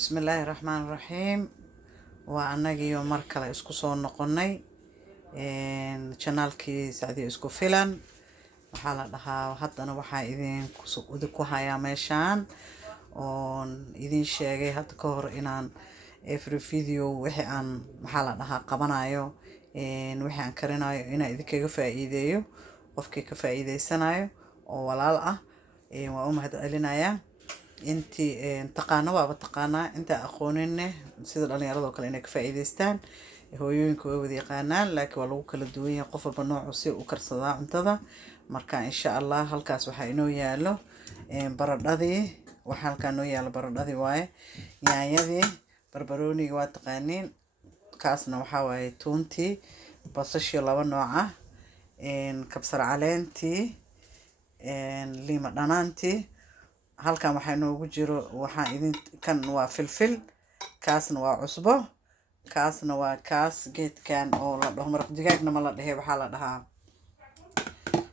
bismillaahi raxmaan raxiim waa annagiiyo mar kale isku soo noqonnay janaalkii Sacdiyo isku filan waxaa la dhahaa haddana waxaa idinku hayaa meeshaan oon idin sheegay hadda ka hor inaan every video wixii aan maxaa la dhahaa qabanayo wixii aan karinayo inaan idinkaga faa'iideeyo qofkii ka faa'iideysanayo oo walaal ah waa u mahad celinayaa intii taqaano waaba taqaanaa inta aqooninne sida dhalinyarada kale inay ka faa'iideystaan hooyooyinka way wada yaqaanaan laakiin waa lagu kala duwan yahay qof walba noocu si u karsadaa cuntada marka insha Allah halkaas waxaa inoo yaalo baradhadii waxa halkaan noo yaalo baradhadii waaye yaanyadii barbarooniga waa taqaaniin kaasna waxaa waaye tuuntii basasha laba nooc ah kabsar caleentii liima dhanaantii halkan waxaa inoogu jiro waxaa kan waa filfil kaasna waa cusbo kaasna waa kaas geedkan oo la dhaho maraq digaagna ma la dhahe waxaa la dhahaa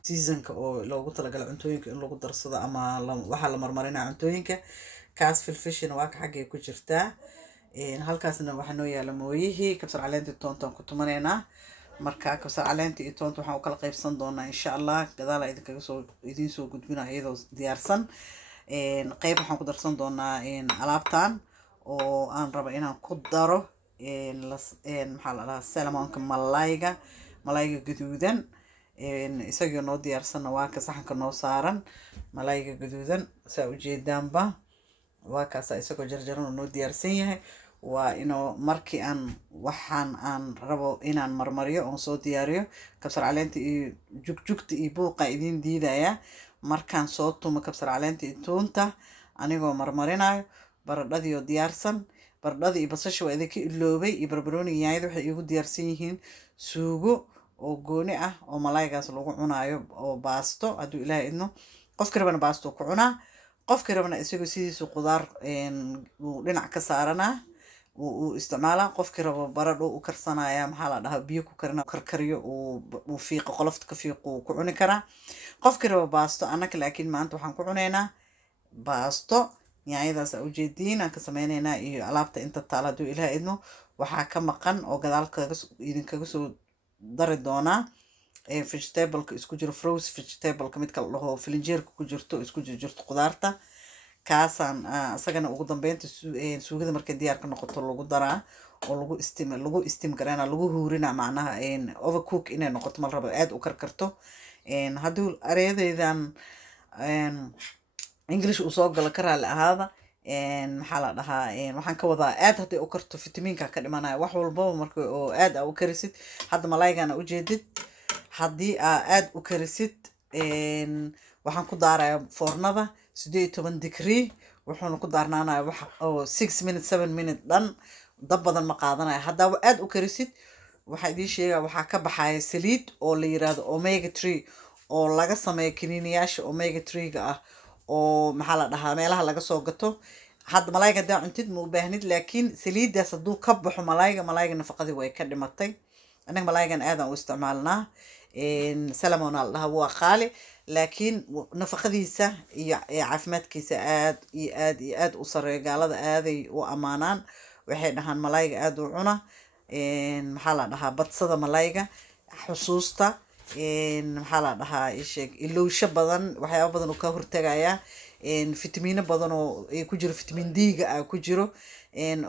seasonka oo loogu talagalay cuntooyinka in lagu darsado ama waxaa la marmarinaa cuntooyinka kaas filfishina waa ka xaggay ku jirtaa halkaasna waxaa noo yaala mooyihii kabsar caleentii toontaan ku tumanaynaa marka kabsar caleentii iyo toonta waxaan u kala qaybsan doonaa insha Allah gadaal idiin soo gudbina iyadoo diyaarsan qayb waxaan ku darsan doonaa alaabtan oo aan rabo inaan ku daro maxaa la dhahaa salamonka malayga gaduudan isagoo noo diyaarsanna waa ka saxanka noo saaran malayga gaduudan saa ujeedaanba waa kaasa isagoo jarjaran noo diyaarsan yahay waa inuu markii aan waxaan aan rabo inaan marmariyo oon soo diyaariyo kabsar caleenta iyo jugjugta iyo buuqa idin diidaya markaan soo tumo kabsar caleenta iyo tuunta anigoo marmarinayo baradhadii oo diyaarsan baradhadii iyo basasha waa idinka iloobay iyo barbarooniga yaanyada waxay igu diyaarsan yihiin suugo oo gooni ah oo malaygaas lagu cunayo oo baasto hadduu ilaahay idno qofkii rabana baasto ku cunaa qofkii rabana isagoo sidiisu qudaar uu dhinac ka saaranaa uu isticmaalaa qofkii rabo baradho u karsanaya maxaa la dhahaa biyo ku karina karkariyo uu fiiqo qolofta ka fiiqo ku cuni karaa qofkii rabo baasto annaka laakiin maanta waxaan ku cunaynaa baasto yaanyadaas ujeediin aan ka sameynaynaa iyo alaabta inta taal hadduu ilaahay idno waxaa ka maqan oo gadaal idinkaga soo dari doonaa vegetableka isku jiro frozen vegetableka midka la dhaho filinjeerka ku jirto isku jirto qudaarta kaasaan isagana ugu dambeynta suugada markay diyaar ka noqoto lagu daraa oo lagu steam garana lagu huurina macnaha overcook inay noqoto mal rabo aad u karkarto hadduu areedaydan English uu soo galo ka raali ahaada maxaa la dhahaa waxaan ka wadaa aad hadday u karto fitamiinka ka dhimanaya wax walbaba marka oo aad u karisid hadda malaygana ujeedid haddii aad u karisid waxaan ku daarayaa foornada 18 degree wuxuuna ku daarnaanaya wax oo 6 minutes 7 minutes dhan dab badan ma qaadanaya haddaa aad u karisid waxaa idiin sheegaa waxaa ka baxaya saliid oo la yiraahdo omega 3 oo laga sameeyo kiniiniyaasha omega 3 ah oo maxaa la dhahaa meelaha laga soo gato hadda malayga hadaa cuntid ma u baahnid laakiin saliidaas hadduu ka baxo malayga nafaqadii way ka dhimatay anaga malaygan aadaan u isticmaalnaa salamon la dhahaa waa qaali laakiin nafaqadiisa iyo caafimaadkiisa aad u sareeyo gaalada aaday u amaanaan waxay dhahaan malayga aad u cuna maxaa la dhahaa badsada malayga xusuusta maxaa la dhahaa isheeg ilowsho badan waxyaabo badan oo ka hortagaya fitamiino badan oo ay ku jiro fitamiin D-ga ku jiro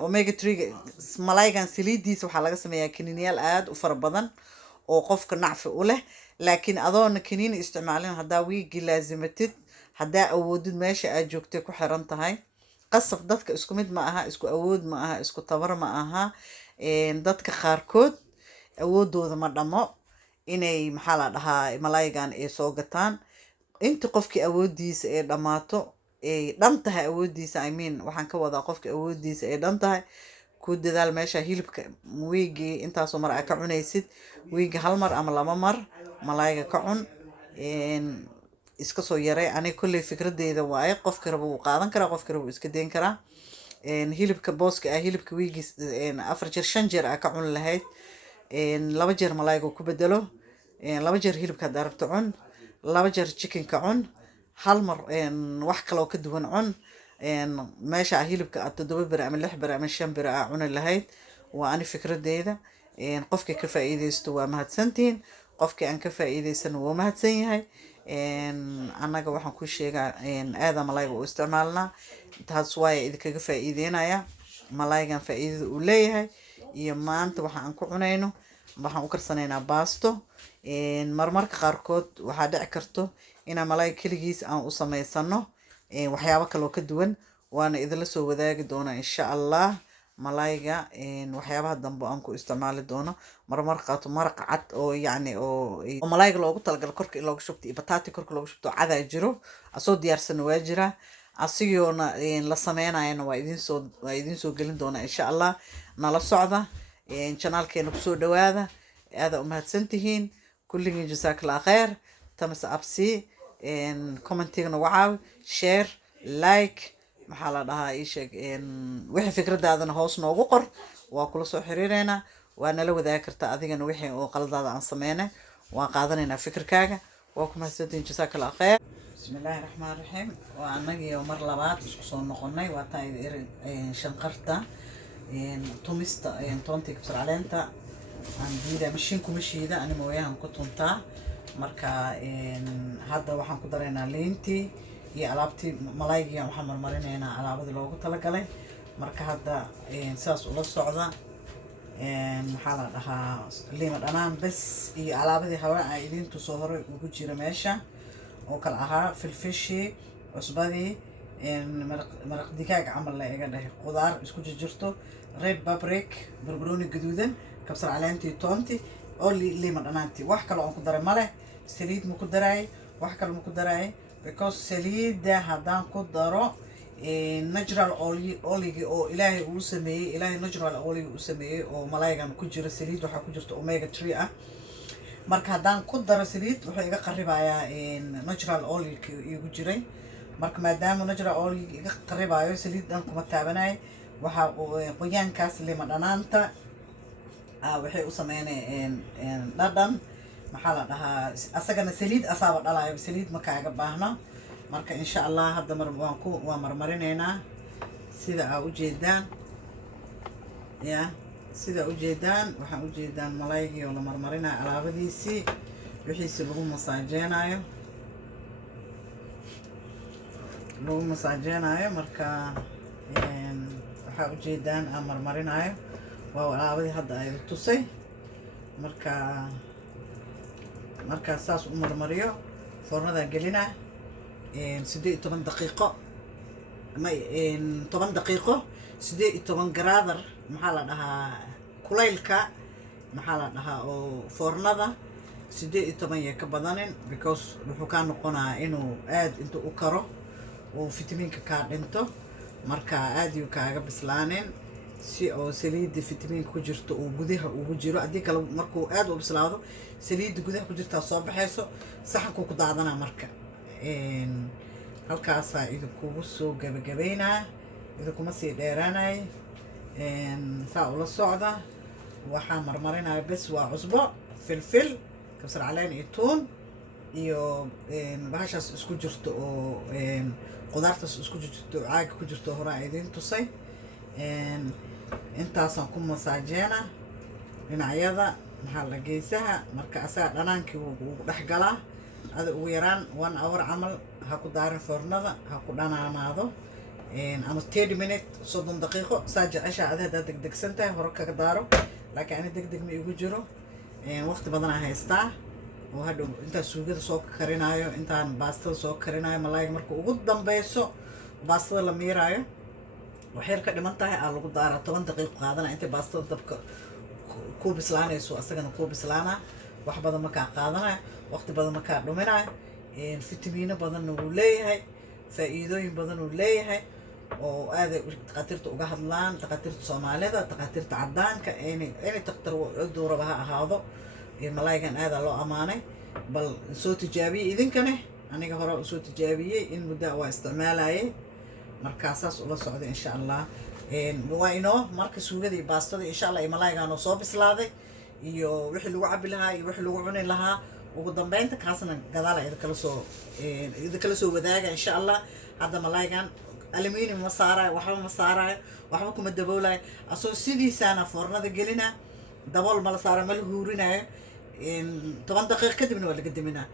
omega 3 malaygan saliidiisa waxaa laga sameeyaa kiniiniyaal aad u fara badan oo qofka nacfi u leh laakiin adoona kiniini isticmaalin haddaa wiigi laazimatid haddaa awoodid meesha aad joogtay ku xiran tahay qasab dadka isku mid ma aha isku awood ma aha isku tabar ma aha dadka qaarkood awoodooda ma dhamo inay maxaa la dhahaa malaygan ay soo gataan inta qofkii awoodiisa ay dhamaato ay dhan tahay awoodiisa waxaan ka wadaa qofkii awoodiisa ay dhan tahay ku dadaal meesha hilibka wiigi intaasoo mar aad ka cunaysid wiigi hal mar ama laba mar malayga ka cun iska soo yaray aniga kolley fikradeyda waaye qofkii rabo wuu qaadan karaa qofkii rabo iska dayn karaa hilibka booska hilibka wiigi 4 jeer 5 jeer aad ka cun lahayd 2 jeer malayga ku bedelo 2 jeer hilibka haddaa rabto cun 2 jeer chickenka cun hal mar wax kale oo ka duwan cun meesha hilibka aad 7 bir ama 6 bir ama 5 bir aa cuni lahayd waa ani fikradeyda qofkii ka faa'iideysto waa mahadsantihiin qofkii aan ka faa'iideysan waa mahadsan yahay annaga waxaan ku sheegaa aada malayga u isticmaalnaa taas waaya idinkaga faa'iideynaya malaygan faa'iidada uu leeyahay iyo maanta waxa aan ku cunayno waxaan u karsanaynaa baasto marmarka qaarkood waxaa dhici karto inaan malayga keligiis aan u samaysano waxyaabo kaloo ka duwan waana idinla soo wadaagi doonaa insha allah malayga waxyaabaha dambe aan ku isticmaali doono marmar qaato maraq cad oo yacni oo malayga loogu talagalo korka in looga shubto iyo bataati korka looga shubto cadaa jiro asoo diyaarsan waa jira asigoona la sameynayana waa idiin soo gelin doonaa insha allah nala socda janaalkeena kusoo dhawaada aada umahadsantihiin kulligiin jazakallah kheer tamas absi commentiga nagu caawi share like maxaa la dhahaa ii sheeg wixii fikradaadana hoos noogu qor waa kula soo xiriireynaa waa nala wadaagi kartaa adigana wixii oo qaladaada aan sameynay waa qaadanaynaa fikirkaaga waa ku mahadsantihiin jazakallah kheer bismillaahi raxmaan raxiim waa annagii mar labaad isku soo noqonay waa taa shanqarta tumista toontii kabsar caleenta aan diida mashiin kuma shiida ani mooyahan ku tuntaa marka hadda waxaan ku daraynaa liintii iyo alaabtii malaygiya waxaan marmarinaynaa alaabadii loogu talagalay marka hadda sidaas ula socda maxaa la dhahaa liima dhanaan bes iyo alaabadii haween ay idiintu soo horay ugu jira meesha oo kala ahaa filfishii cusbadii maraq digaag camal la iga dhahay qudaar isku jirjirto red papric barbarooni gaduudan kabsar caleentii toonti oo liima dhanaantii wax kale oon ku daray male saliid ma ku daraay wax kale ma ku daraay because saliidda haddaan ku daro natural oiligi oo ilaahay uu sameeyey ilaahay natural oiligi uu sameeyey oo malaygan ku jira saliid waxaa ku jirta omega 3 ah marka haddaan ku daro saliid wuxuu iga qaribayaa natural oiligi igu jiray marka maadaama natural oiligi iga qaribayo saliid dhan kuma taabanayo waxaa qoyaankaas lima dhanaanta waxay u sameynayeen dhadhan maxaa la dhahaa asagana saliid asaaba dhalayo saliid ma kaaga baahna marka insha allah hadda waan marmarinaynaa sida aa ujeedaan ya sida ujeedaan waxaan ujeedaan malaygii oo la marmarinayo alaabadiisii wixiisi lagu masaajeenayo marka waxaa ujeedaan aan marmarinayo waa alaabadii hadda ay tusay markaa saas u marmariyo foornadaa gelina 18 daqiiqo ama 10 daqiiqo 18 garaadar maxaa la dhahaa kulaylka maxaa la dhahaa oo foornada 18 ya ka badanin because wuxuu kaa noqonaa inuu aad inta u karo oo fitamiinka kaa dhinto marka aad uu kaaga bislaanin si oo saliidda fitamiinka ku jirto oo gudaha ugu jiro haddii kale markuu aad u bislaado saliidda gudaha ku jirtaa soo baxayso saxankuu ku daadanaa marka halkaasaa idinkugu soo gabagabaynaa idinkuma sii dheeraanay saa ula socda waxaa marmarinaya bes waa cusbo filfil kabsar caleen iyo tuun iyo bahashaas isku jirto oo qudaartaas isku jirto caaga ku jirto horaa idiin tusay intaasaan ku masaajeena dhinacyada maxaa la geesaha marka asaga dhanaankii wuu dhex galaa ada ugu yaraan 1 hour camal ha ku daarin foornada ha ku dhanaanaado ama 30 minute 30 daqiiqo saa jeceshaa ada haddaad degdegsan tahay hore kaga daaro laakiin ani degdeg ma igu jiro waqti badan aan haystaa oo hadhow intaan suugada soo karinayo intaan baastada soo karinayo malayga marka ugu dambeyso baastada la miiraayo waxyar ka dhiman tahay aa lagu daaraa 10 daqiiqo qaadana intay baastada dabka ku bislaanayso asagana ku bislaana wax badan ma kaa qaadanaya waqti badan ma kaa dhuminaya fitamiino badanna wuu leeyahay faa'iidooyin badan uu leeyahay oo aad dhaqaatiirta uga hadlaan dhaqaatiirta Soomaalida dhaqaatiirta cadaanka inay taqtar dooraba ha ahaado malaygan aad loo amaanay bal soo tijaabiyay idinkana aniga hore u soo tijaabiyay in muddo waa isticmaalayay markaasaas ula socdo insha Allah waa inoo marka suugada iyo baastada insha Allah malaygan oo soo bislaaday iyo wixii lagu cabi lahaa iyo wixii lagu cuni lahaa ugu dambeynta kaasna gadaal ay kala soo wadaaga insha Allah hadda malaygan aluminium ma saarayo waxba ma saarayo waxba kuma daboolayo asoo sidiisaana foornada gelina dabool ma la saarayo ma la huurinayo 10 daqiiq kadibna waa laga daminaa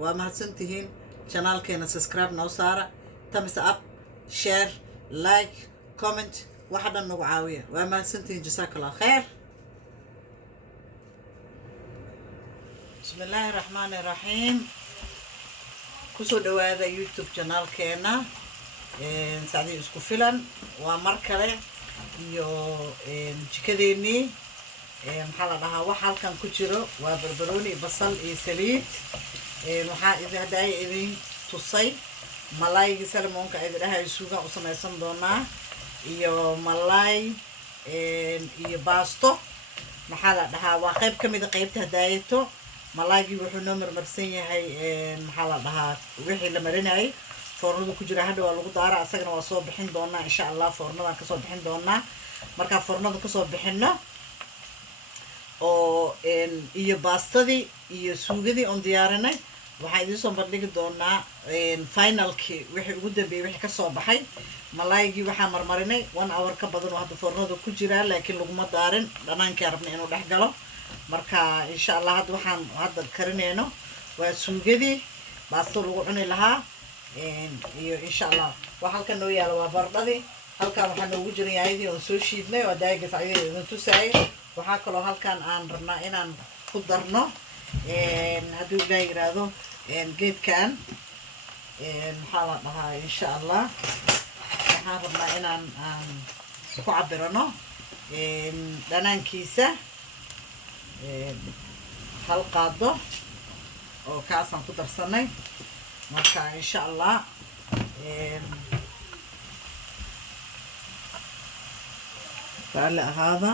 waa mahadsantihiin channelkeena subscribe noo saara thumbs up share like comment waxa dhan nagu caawiya waa mahadsantihiin jasaakallah khair bismillaahi raxmaani raxiim kusoo dhawaada youtube channelkeena sacdii isku filan waa mar kale iyo jikadeennii maxaa la dhahaa wax halkan ku jiro waa barbarooni basal iyo saliid waxaa haddaay idin tusay malaygii salamoonka idin dhahay suugaan u samaysan doonaa iyo malay iyo baasto maxaa la dhahaa waa qayb ka mid a qaybta hadaayato malaygii wuxuu noo marmarsan yahay maxaa la dhahaa wixii la marinayay foornada ku jira hadda waa lagu daara asagana waa soo bixin doonaa insha allah foornadan kasoo bixin doonaa markaa foornada kasoo bixino oo iyo baastadii iyo suugadii oon diyaarinay waxaa idiin soo bandhigi doonaa finalkii wixii ugu dambeeyey wixii kasoo baxay malaygii waxaa marmarinay 1 hour ka badan oo hadda foornada ku jiraa laakiin laguma daarin dhanaankii rabna inuu dhex galo marka insha allah hadda waxaan hadda karinayno waa suugadii baasto lagu cuni lahaa iyo insha allah wax halkan noo yaala waa baradhadii halkan waxaa noogu jira yaayadii oon soo shiidnay oo daaga sacdii idin tusaayay waxaa kaloo halkan aan rabnaa inaan ku darno hadduu ilaa yiraahdo geedkan maxaa la dhahaa insha allah waxaan rabnaa inaan ku cabirano dhanaankiisa hal qaado oo kaasaan ku darsanay marka insha allah raalli ahaada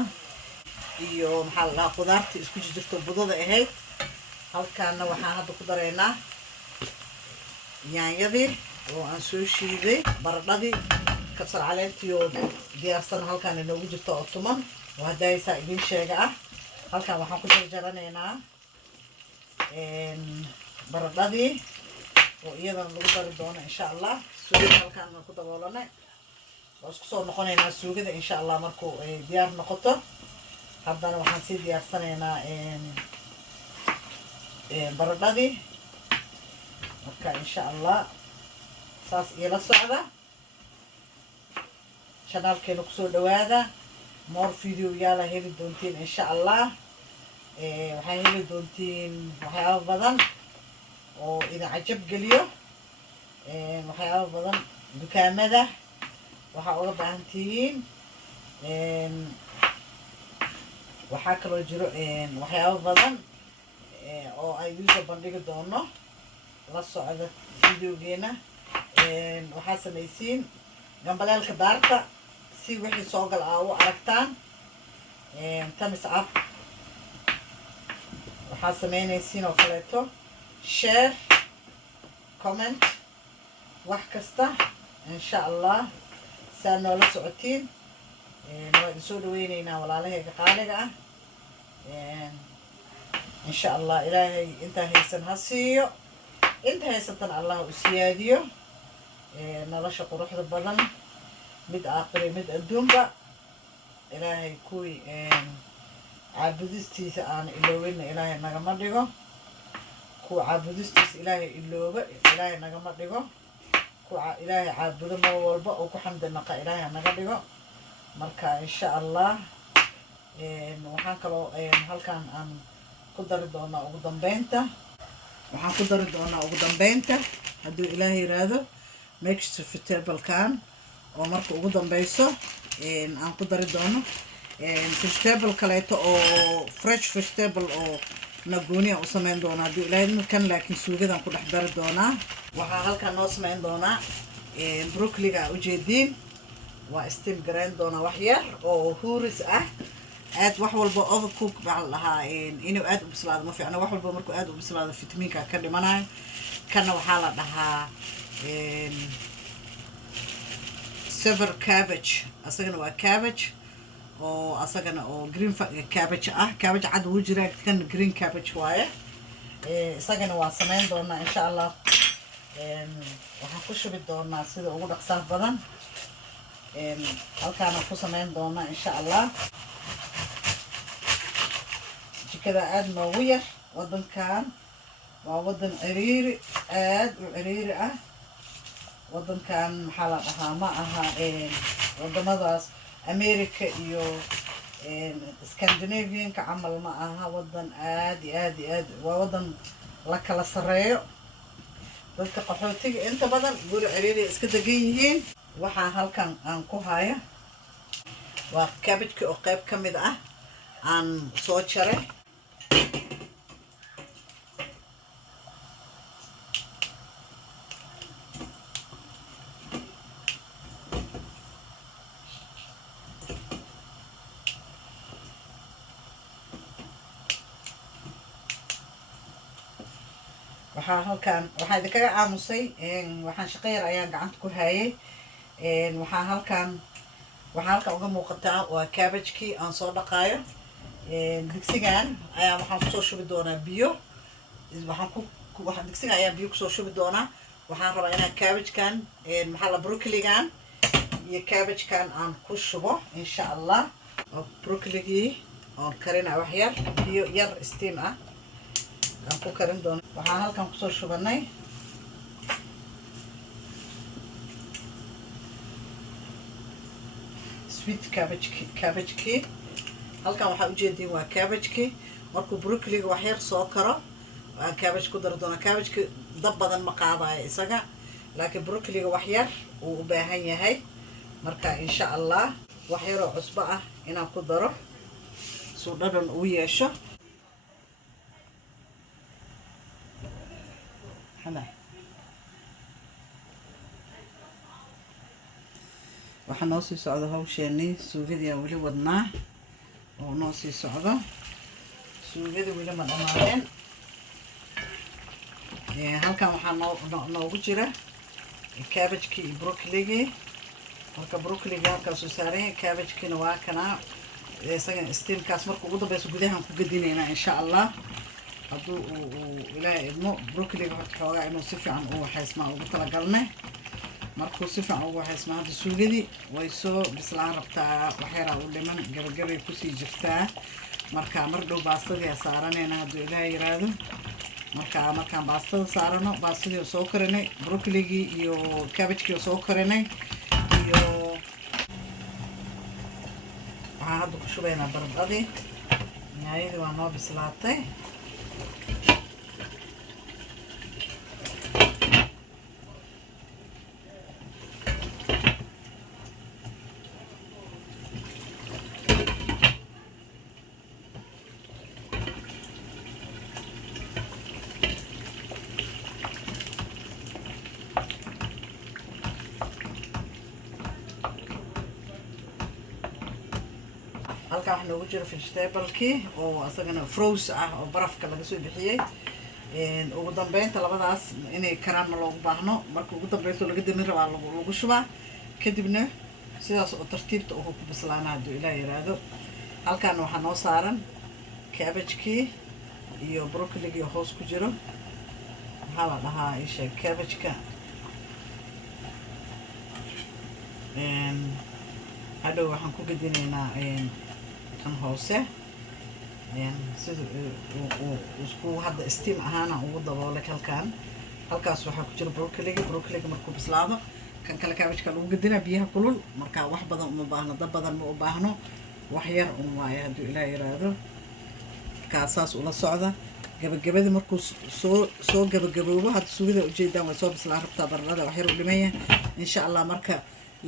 iyo maxaa la dhahaa qudaarta isku jirto budada ahayd halkaana waxaan hadda ku dareynaa yaanyadii oo aan soo shiiday baradhadii kabsar caleentii oo diyaarsan halkaan inoogu jirto oo tuman oo haddaaysaa idiin sheega ah halkan waxaan ku jarjaranaynaa baradhadii oo iyadana lagu dari doono insha allah suugada halkaan ku daboolanay waa isku soo noqonaynaa suugada insha allah markuu diyaar noqoto haddana waxaan sii diyaarsanaynaa baradhadii marka insha allah saas ila socda channelkeena kusoo dhawaada more video yaala heli doontiin insha allah waxaa heli doontiin waxyaabo badan oo idin cajab geliyo waxyaabo badan dukaamada waxaa uga baahan tihiin waxaa kaloo jiro waxyaabo badan oo ay idiin bandhigi doono la socda videogeena waxaa samaysiin gambaleelka daarta si wixii soo gal aa u aragtaan thumbs up waxaa samaynaysiin oo kaleeto share comment wax kasta insha allah saa noola socotiin waa idin soo dhaweyneynaa walaalahayga qaaliga ah insha allah ilaahay intaa haysan ha siiyo inta haysatan allah u siyaadiyo nolosha quruxda badan mid aakhire mid adduunba ilaahay kuwii caabudistiisa aan ilooweyna ilaahay nagama dhigo kuwa caabudistiisa ilaahay ilooba ilaahay nagama dhigo kuwa ilaahay caabudo mar walba oo ku xamdi naqa ilaahay naga dhigo marka insha allah waxaan kaloo halkan aan ku dari doonaa ugu dambeynta hadduu ilaahay yiraahdo mixed vegetable-kan oo marka ugu dambeyso aan ku dari doono vegetable kaleeto oo fresh vegetable oo nagooni u sameyn doonaa hadduu ilaahay kan laakiin suugadan ku dhex dari doonaa waxaa halkan noo sameyn doonaa broccoliga ujeediin waa steam garayn doonaa wax yar oo huuris ah aad wax walba overcook baa la dhahaa inuu aad u bislaado ma fiicna wax walba markuu aad u bislaado fitamiinka ka dhimanayo kana waxaa la dhahaa silver cabbage asagana waa cabbage oo asagana oo green cabbage ah cabbage cad wuu jiraa kan green cabbage waaye isagana waa sameyn doonaa insha allah waxaan ku shubi doonaa sida ugu dhaqsaha badan. halkaana ku samayn doonaa insha allah. jikada aad noogu yar. wadankan waa wadan ciriiri, aad u ciriiri ah. wadankan maxaa la dhahaa ma aha wadamadaas America iyo Scandinavian-ka camal ma aha. wadan aad iyo aad iyo aad waa wadan la kala sareeyo. dadka qaxootiga inta badan guri ciriiri iska degan yihiin. waxaan halkan aan ku haya waa cabbage oo qayb ka mid ah aan soo jaray. waxaa idinkaga aamusay waxaan shaqo yar ayaan gacanta ku hayay. waxaa halkan uga muuqataa waa cabbage-kii aan soo dhaqaayo. digsigan ayaa waxaan kusoo shubi doonaa biyo. digsigan ayaan biyo kusoo shubi doonaa. waxaan rabaa inaan cabbage-kan broccoli-gan iyo cabbage-kan aan ku shubo insha allah. broccoli-gii oon karina wax yar biyo yar steam ah aan ku karin doono. waxaan halkan kusoo shubanay sweet cabbage-kii. halkan waxaa ujeediin waa cabbage-kii. markuu broccoli-ga wax yar soo karo aan cabbage ku dari doona. cabbage-ki dab badan ma qaadayo isaga, laakiin broccoli-ga wax yar uu u baahan yahay. marka insha allah wax yaroo cusbo ah inaan ku daro suu dhadhan uu yeesho. waxaa noo sii socda hawsheenii. suugadii aan weli wadnaa oo noo sii socdo. suugadii weli ma dhammaadeen. halkan waxaa noogu jira cabbage-kii iyo broccoli-gii. marka broccoli-gii halkaasuu saaran yahay. cabbage-kiina waa kanaa isagan steamkaas marka ugu dambeysa gudahaan ku gadinaynaa insha allah. hadduu ilaahay idmo broccoli-ga horta xoogaa inuu si fiican u waxaysmaa ugu talagalnay. markuu si fiican ugu waxaysmaa hadda suugadii way soo bislaan rabtaa. waxyaraa u dhiman gabagabay kusii jirtaa. marka mar dhow baastadii saaranayna hadduu ilaahay yiraahdo. markaan baastada saarano, baastadii soo karinay, broccoli-gii iyo cabbage-kii soo karinay iyo waxaan hadda ku shubaynaa baradhadii. yaayadii waa noo bislaatay. halkan waxaa noogu jira vegetable-kii oo asagana froze ah oo barafka laga soo bixiyey. ugu dambeynta labadaas inay karaan ma loogu baahno. marka ugu dambeynta laga damin rabaa lagu shubaa. kadibna sidaas oo tartiibta uhu ku bislaana hadduu ilaah yiraahdo. halkaana waxaa noo saaran cabbage-kii iyo broccoli-gii hoos ku jiro. maxaa la dhahaa isha cabbage-ka hadhow waxaan ku gadinaynaa kan hoose sida isku hadda steam ahaana ugu daboolay. halkaas waxaa ku jira broccoli-ga markuu bislaado kan kale cabbage-ka lagu gadinaa biyaha kulul. marka wax badan uma baahno, dab badan ma u baahno, wax yar un waaye hadduu ilaah yiraahdo. markaa saas ula socda. gabagabadii markuu soo gabagaboobo hadda sugida ujeedaan way soo bislaan rabtaa. baradhada wax yar u dhimaya insha allah. marka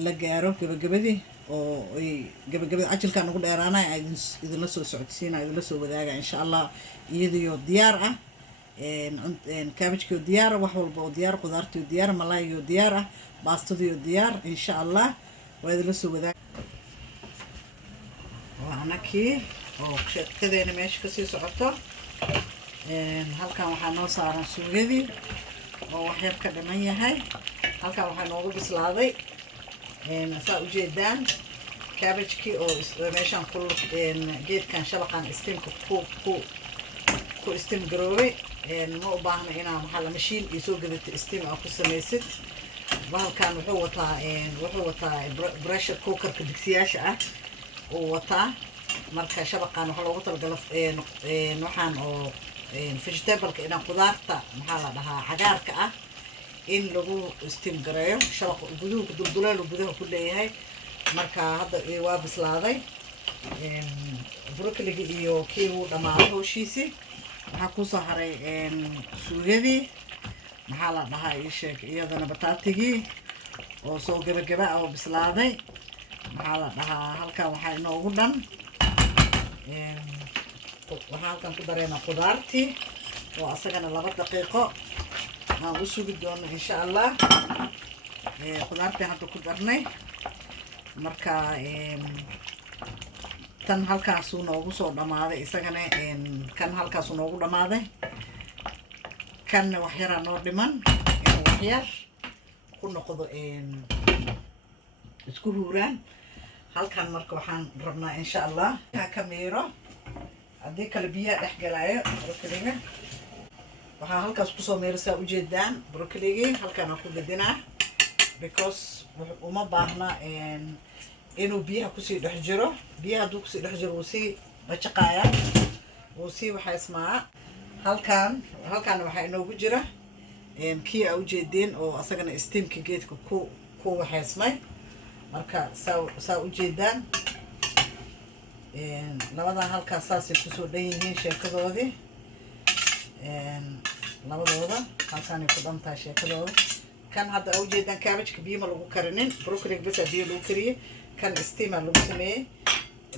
la gaaro gabagabadii oo ay gabagabada cajilkaan ugu dheeraanaya idinla soo socodsiina, idinla soo wadaaga insha allah. iyadiyo diyaar ah. cabbage-kii oo diyaar ah, wax walba oo diyaar, qudaartii oo diyaar, malaayigii oo diyaar ah, baastadii oo diyaar insha allah. waa idinla soo wadaaga. waa anakii oo sheekadeena meesha kasii socoto. halkan waxaa noo saaran suugadii oo wax yar ka dhiman yahay. halkan waxaa noogu bislaaday saa ujeedaan cabbage-kii oo meeshaan geedkan shabaqan steamka ku ku steam garoobay ma u baahna inaa maxaa la mashiin iyo soo gadata steam aa ku samaysid bahalkan wuxuu wataa pressure cookerka digsiyaasha ah uu wataa marka shabaqan waxa loogu talagalay waxaan oo vegetable-ka ina qudaarta maxaa la dhahaa cagaarka ah in lagu steam gareeyo shabaqa guduhu duldulaal gudaha ku leeyahay marka hadda waa bislaaday broccoli iyo kii uu dhamaaday howshiisii waxaa kusoo haray suugadii maxaa la dhahaa ii sheeg iyadana bataatigii oo soo gabagaba oo bislaaday maxaa la dhahaa halkan waxaa inoogu dhan waxaan halkan ku dareynaa qudaartii oo asagana 2 daqiiqo aan u sugi doono insha Allah qudaartii hadda ku darnay marka tan halkaas uu noogu soo dhamaaday isagana kan halkaas uu noogu dhamaaday kan wax yar noo dhiman wax yar ku noqdo isku huuraan halkan marka waxaan rabnaa insha Allah ka meero hadii kala biyaha dhex galaayo broccoliga waxaa halkaas ku soo meeraysaa u jeedaan broccoliga halkan aan ku gadinaa because uma baahna inuu biyaha ku sii dhex jiro biyaha haduu ku sii dhex jiro uu sii bajaqaaya uu sii waxa ismaa halkan waxa inoogu jira kii aa u jeedeen oo asagana steamka geedka ku waxa ismay marka saa u jeedaan labadan halkaas saasay kusoo dhan yihiin sheekadoodii labadooda halkaanay ku dhan tahay sheekadooda kan hadda aa u jeedaan cabbage biyo ma lagu karinin broccoli bas biyo lagu kariyay kan steam lagu sameeyay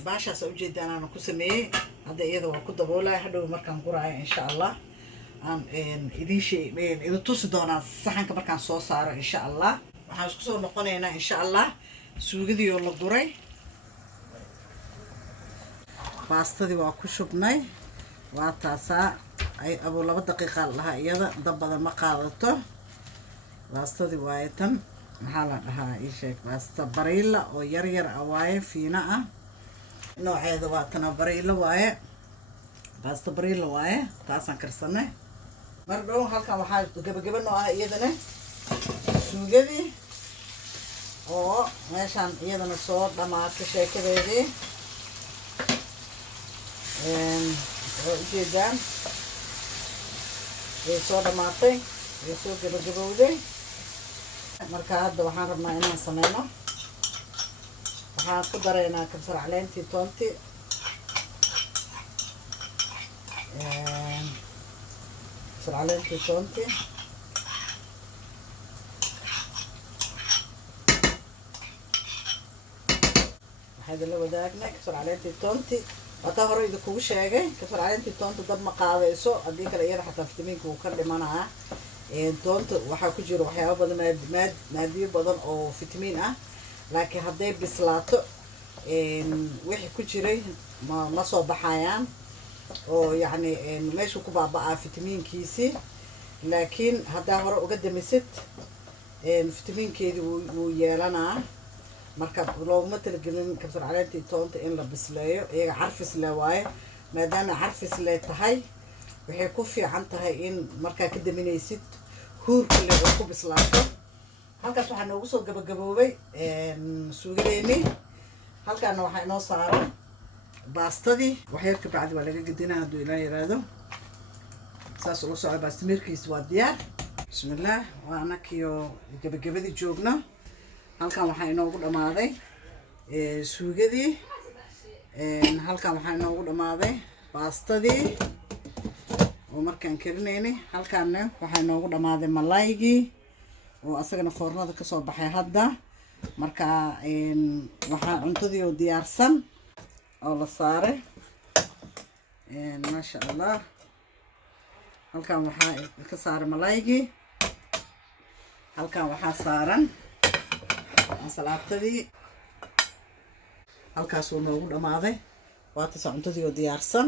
baashaas aa u jeedaan aan ku sameeyay hadda iyada waa ku daboolay hadhow markaan guraayo insha Allah aan idin tusi doonaa saxanka markaan soo saaro insha Allah waxaan isku soo noqonaynaa insha Allah suugadii oo la guray baastadii waa ku shubnay waa taasaa ay abo 2 daqiiqo laha iyada dab badan ma qaadato baastadii waaye tan maxaa la dhahaa ii sheeg baasta barilla oo yar yar ah waaye fiina ah nooceeda waa tan barilla waaye baasta barilla waaye taasaan karsanay mar dhow halkan waxaa gabagaba noo ah iyadana suugadii oo meeshaan iyadana soo dhamaatay sheekadeedii ujeedaan way soo dhamaatay way soo gabagabowday marka hadda waxaan rabnaa inaan sameyno waxaan ku dareynaa kabsar caleentii toontii kabsar caleentii toontii waxaan la wadaagnay kabsar caleentii toontii wata hore idinku sheegay kabsar caleentii toonta dab ma qaadayso hadii kale iyada xataa fitamiinka uu ka dhimanaa toonta waxaa ku jira waxyaabo badan maadiyo badan oo fitamiin ah laakiin hadday bislaato wixii ku jiray ma soo baxayaan oo yacni meeshu ku baaba'aa fitamiinkiisii laakiin haddaa hore uga damisid fitamiinkeedii wuu yeelanaa marka looguma talagelin kabsar caleentii toonta in la bisleeyo iyaga carfis le waaye maadaama carfis le tahay waxay ku fiican tahay in markaa ka daminaysid huurka le oo ku bislaato halkaas waxaa noogu soo gabagaboobay suugadeeni halkaana waxaa inoo saaran baastadii waxyar ka bacdi waa laga gedinaa hadduu ilaa yiraahdo saas ula soco baastamirkiis waa diyaar bismillaah waa anakiyo gabagabadii joogno halkan waxaa inoogu dhamaaday suugadii halkan waxaa inoogu dhamaaday baastadii oo markaan karinaynay halkaana waxaa inoogu dhamaaday malaygii oo asagana foornada ka soo baxay hadda marka waxaa cuntadii oo diyaarsan oo la saaray maasha Allah halkan waxaa ka saaray malaygii halkan waxaa saaran salaatadii halkaas uu noogu dhamaaday waa taas cuntadii oo diyaarsan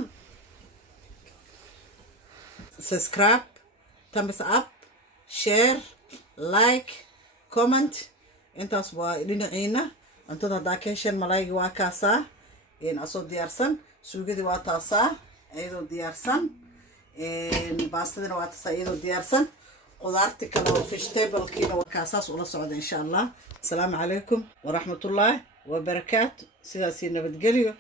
subscribe thumbs up share like comment intaas waa dhinaciina cuntada haddaa ka hesheen malaaygi waa kaasaa asoo diyaarsan suugadii waa taasaa iyadoo diyaarsan باستدنا واتسايدو ديارسن قدرتي كلو فيجيتابل كينا وكاساس ولا سعود إن شاء الله. السلام عليكم ورحمة الله وبركاته. سيداسي نبتقليو.